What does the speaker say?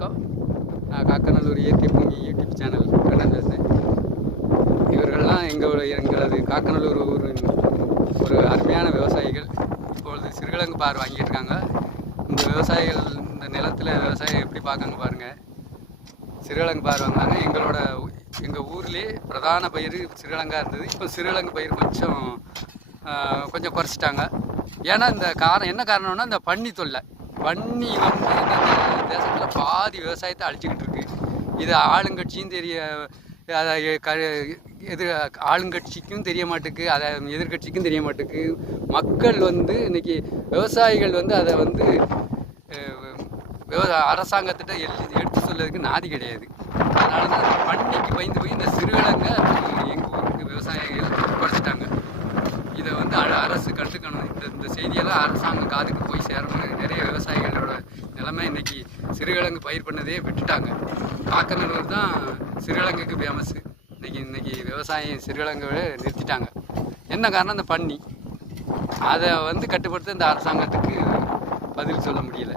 வணக்கம். நான் காக்கநல்லூர் இயற்கை பூமி யூடியூப் சேனல் கண்ணன் பேசுகிறேன். இவர்கள்லாம் எங்களது காக்கநல்லூர் ஊரின் ஒரு அருமையான விவசாயிகள். இப்பொழுது சிறுகிழங்கு பார் வாங்கியிருக்காங்க. இந்த விவசாயிகள் இந்த நிலத்தில் விவசாயம் எப்படி பார்க்காங்க பாருங்கள். சிறுகிழங்கு பார் வாங்கினாங்க. எங்கள் ஊர்லேயே பிரதான பயிர் சிறுகிழங்காக இருந்தது. இப்போ சிறுகிழங்கு பயிர் கொஞ்சம் குறைச்சிட்டாங்க. ஏன்னா இந்த என்ன காரணம்னா இந்த பன்னி தொல்லை. பன்னி வந்து இந்த தேசத்தில் பாதி விவசாயத்தை அழிச்சிக்கிட்டு இருக்கு. இது ஆளுங்கட்சியும் ஆளுங்கட்சிக்கும் தெரிய மாட்டேக்கு, அதை எதிர்கட்சிக்கும் தெரிய மாட்டேக்கு. மக்கள் வந்து இன்னைக்கு விவசாயிகள் வந்து அதை வந்து அரசாங்கத்திட்ட எடுத்து சொல்றதுக்கு நாதி கிடையாது. அதனால தான் பன்னிக்கு பயந்து போய் இந்த சிறுகிழங்கை எங்கள் ஊருக்கு விவசாயிகள் குறைச்சிட்டாங்க. இதை வந்து அரசு கற்றுக்கணும். இந்த செய்தியெல்லாம் அரசாங்கம் காதுக்கு போய் சேரணும். நிறைய விவசாயிகளோட நிலைமை இன்னைக்கு சிறுகிழங்கு பயிர் பண்ணதே விட்டுட்டாங்க. காக்கநல்லூர் தான் சிறுகிழங்குக்கு ஃபேமஸ்ஸு. இன்னைக்கு விவசாயம் சிறுகிழங்கை நிறுத்திட்டாங்க. என்ன காரணம்? அந்த பன்னி. அதை வந்து கட்டுப்படுத்த இந்த அரசாங்கத்துக்கு பதில் சொல்ல முடியல.